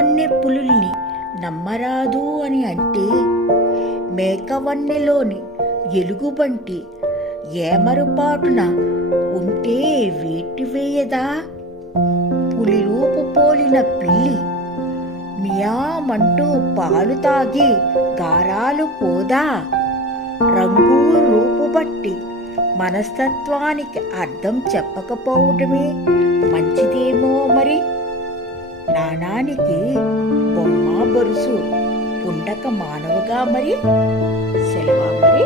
మేకవన్నె పులుల్ని నమ్మరాదు అని అంటే, మేకవన్నెలోని ఎలుగుబంటి ఏమరుపాటున ఉంటే వేటి వేయదా? పులి రూపు పోలిన పిల్లి మియామంటూ పాలు తాగి గారాలు పోదా? రంగు రూపు బట్టి మనస్తత్వానికి అర్థం చెప్పకపోవటమే మంచిదేమో మరి. నాణానికి బొమ్మ బొరుసు ఉండక మానవుగా మరి. సెలవా మరి.